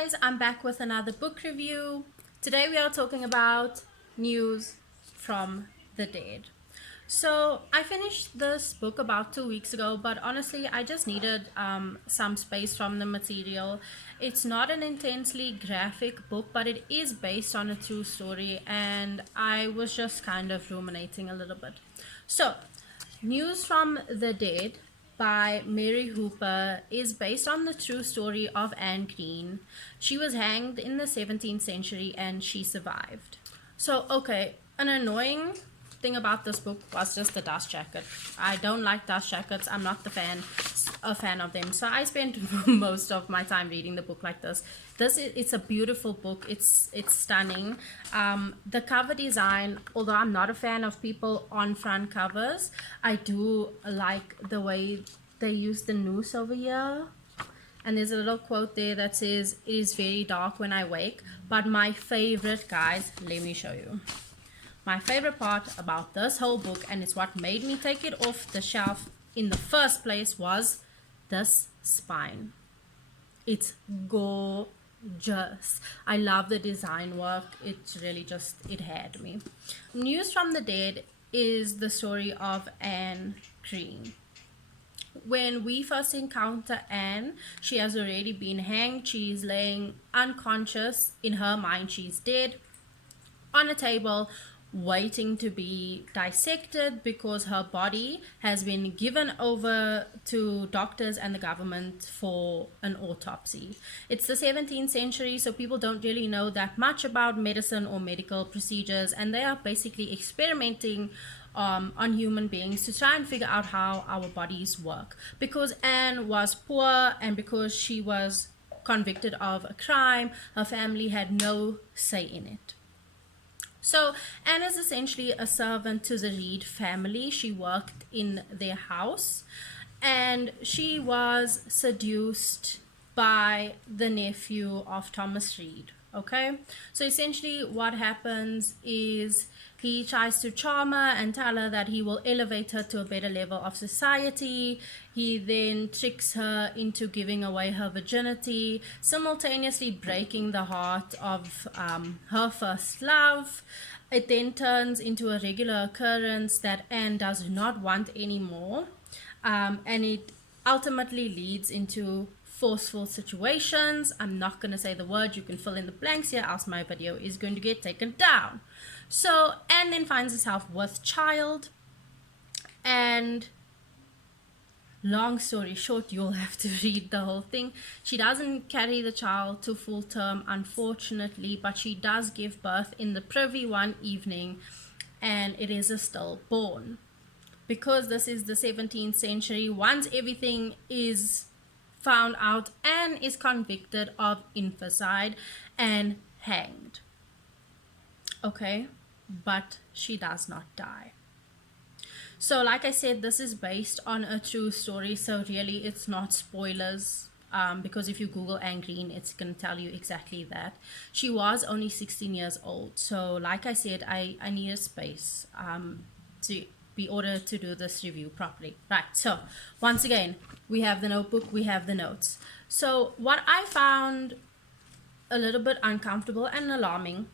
guys, I'm back with another book review. Today we are talking about News from the Dead. So I finished this book about 2 weeks ago, but honestly, I just needed some space from the material. It's not an intensely graphic book, but it is based on a true story, and I was just kind of ruminating a little bit. So, News from the Dead by Mary Hooper is based on the true story of Anne Green. She was hanged in the 17th century and she survived. So, okay, an annoying thing about this book was just the dust jacket. I don't like dust jackets. I'm not a fan of them. So I spent most of my time reading the book like this. It's a beautiful book. It's stunning. The cover design, although I'm not a fan of people on front covers, I do like the way they use the noose over here. And there's a little quote there that says, "It is very dark when I wake." But my favorite, guys, let me show you. My favorite part about this whole book, and it's what made me take it off the shelf in the first place, was this spine. It's gorgeous. I love the design work. It had me. News from the Dead is the story of Anne Green. When we first encounter Anne, she has already been hanged. She's laying unconscious. In her mind, she's dead on a table, waiting to be dissected because her body has been given over to doctors and the government for an autopsy. It's the 17th century, so people don't really know that much about medicine or medical procedures, and they are basically experimenting on human beings to try and figure out how our bodies work. Because Anne was poor and because she was convicted of a crime, her family had no say in it. So Anne is essentially a servant to the Reed family. She worked in their house and she was seduced by the nephew of Thomas Reed. Okay, so essentially what happens is he tries to charm her and tell her that he will elevate her to a better level of society. He then tricks her into giving away her virginity, simultaneously breaking the heart of her first love. It then turns into a regular occurrence that Anne does not want anymore. And it ultimately leads into forceful situations. I'm not going to say the word, you can fill in the blanks here, else my video is going to get taken down. So Anne then finds herself with child, and long story short, you'll have to read the whole thing. She doesn't carry the child to full term, unfortunately, but she does give birth in the privy one evening, and it is a stillborn. Because this is the 17th century, once everything is found out, Anne is convicted of infanticide and hanged. Okay, but she does not die. So like I said, this is based on a true story, so really it's not spoilers, because if you Google Anne Green, it's going to tell you exactly that. She was only 16 years old, so like I said, I need a space to be ordered to do this review properly. Right, so once again, we have the notebook, we have the notes. So what I found a little bit uncomfortable and alarming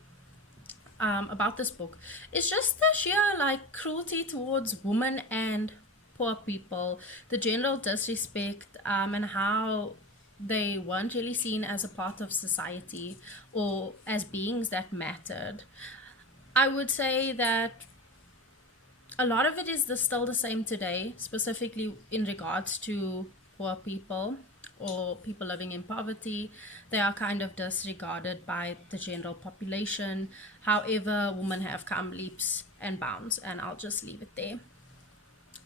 about this book is just the sheer cruelty towards women and poor people, the general disrespect, and how they weren't really seen as a part of society or as beings that mattered. I would say that a lot of it is still the same today, specifically in regards to poor people or people living in poverty. They are kind of disregarded by the general population. However, women have come leaps and bounds, and I'll just leave it there.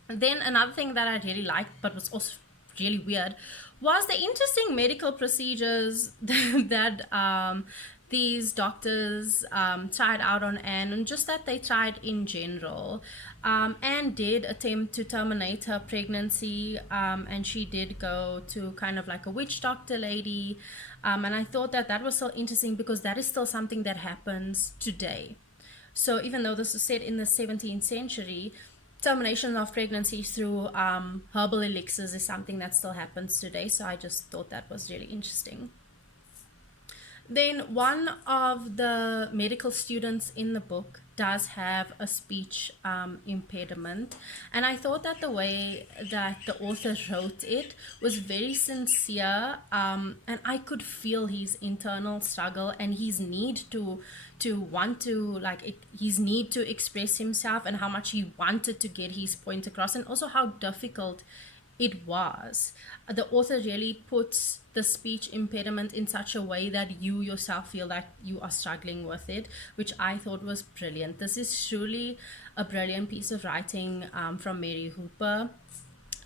And then another thing that I really liked, but was also really weird, was the interesting medical procedures that these doctors tried out on Anne, and just that they tried in general. Anne did attempt to terminate her pregnancy, and she did go to kind of like a witch doctor lady, and I thought that was so interesting because that is still something that happens today. So even though this was said in the 17th century, termination of pregnancy through herbal elixirs is something that still happens today. So I just thought that was really interesting. Then one of the medical students in the book does have a speech impediment, and I thought that the way that the author wrote it was very sincere, and I could feel his internal struggle and his need to want to like it, his need to express himself, and how much he wanted to get his point across, and also how difficult it was. The author really puts the speech impediment in such a way that you yourself feel like you are struggling with it, which I thought was brilliant. This is truly a brilliant piece of writing from Mary Hooper.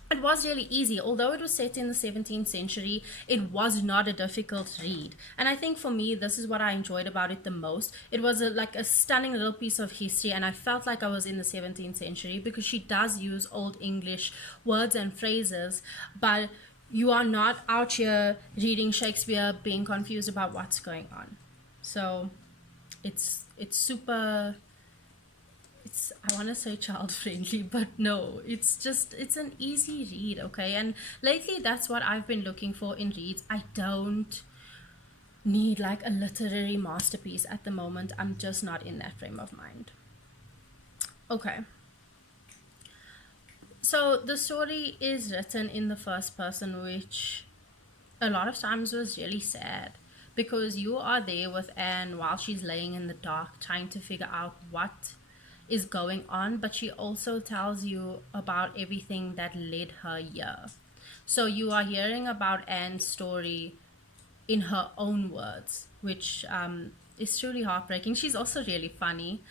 It was really easy. Although it was set in the 17th century, it was not a difficult read. And I think for me, this is what I enjoyed about it the most. It was like a stunning little piece of history, and I felt like I was in the 17th century because she does use Old English words and phrases, but you are not out here reading Shakespeare being confused about what's going on. So it's super, it's, I want to say child friendly, but no, it's just, it's an easy read, okay? And lately that's what I've been looking for in reads. I don't need like a literary masterpiece at the moment. I'm just not in that frame of mind. Okay. So the story is written in the first person, which a lot of times was really sad, because you are there with Anne while she's laying in the dark trying to figure out what is going on, but she also tells you about everything that led her here. So you are hearing about Anne's story in her own words, which is truly heartbreaking. She's also really funny.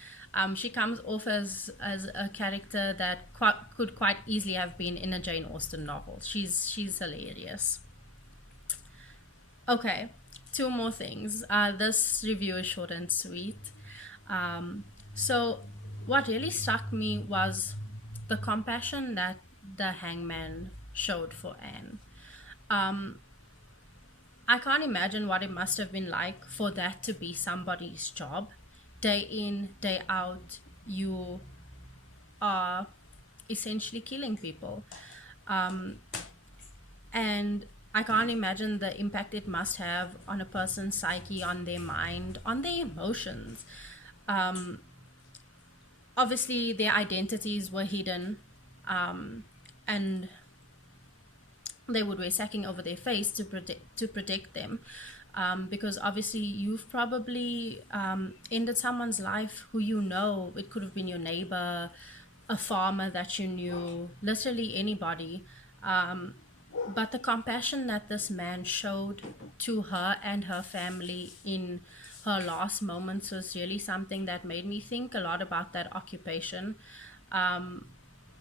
She comes off as a character that could quite easily have been in a Jane Austen novel. She's hilarious. Okay, two more things. This review is short and sweet. So, what really struck me was the compassion that the hangman showed for Anne. Um, I can't imagine what it must have been like for that to be somebody's job. Day in, day out, you are essentially killing people. Um, and I can't imagine the impact it must have on a person's psyche, on their mind, on their emotions. Um, Obviously, their identities were hidden, and they would wear sacking over their face to protect them. Because obviously you've probably ended someone's life who you know. It could have been your neighbor, a farmer that you knew, literally anybody. But the compassion that this man showed to her and her family in her last moments was really something that made me think a lot about that occupation, and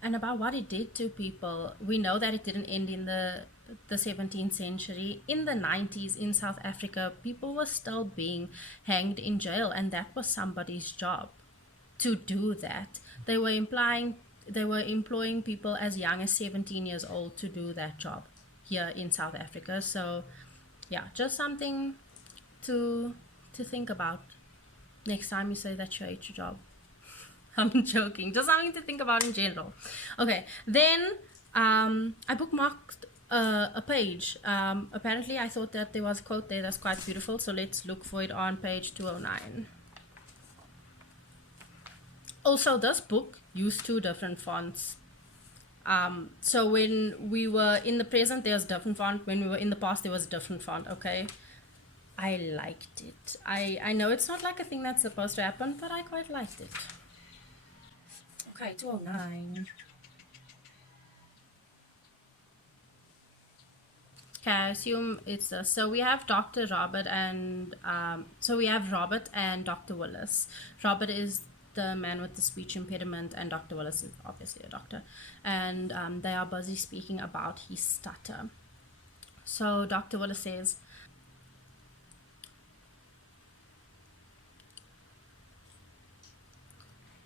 about what it did to people. We know that it didn't end in the 17th century. In the 90s in South Africa, people were still being hanged in jail, and that was somebody's job to do that. They were employing people as young as 17 years old to do that job here in South Africa. So yeah, just something to think about next time you say that you hate your job. I'm joking. Just something to think about in general. Okay, then I bookmarked a page. Apparently, I thought that there was a quote there that's quite beautiful, so let's look for it on page 209. Also, this book used two different fonts. So when we were in the present, there was a different font. When we were in the past, there was a different font, okay? I liked it. I know it's not like a thing that's supposed to happen, but I quite liked it. Okay, 209. Okay, I assume it's so we have Dr. Robert and so we have Robert and Dr. Willis. Robert is the man with the speech impediment, and Dr. Willis is obviously a doctor, and they are busy speaking about his stutter. So Dr. Willis says,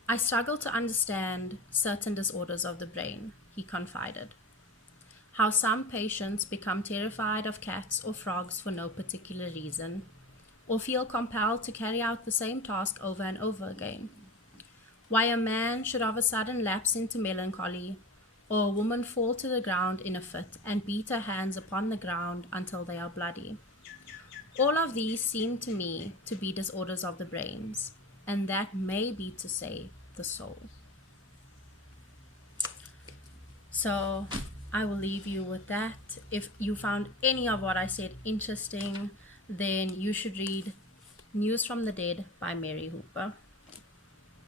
"I struggle to understand certain disorders of the brain," he confided. "How some patients become terrified of cats or frogs for no particular reason, or feel compelled to carry out the same task over and over again. Why a man should of a sudden lapse into melancholy, or a woman fall to the ground in a fit and beat her hands upon the ground until they are bloody, All of these seem to me to be disorders of the brains, and that may be to say the soul. So I will leave you with that. If you found any of what I said interesting, then you should read News from the Dead by Mary Hooper.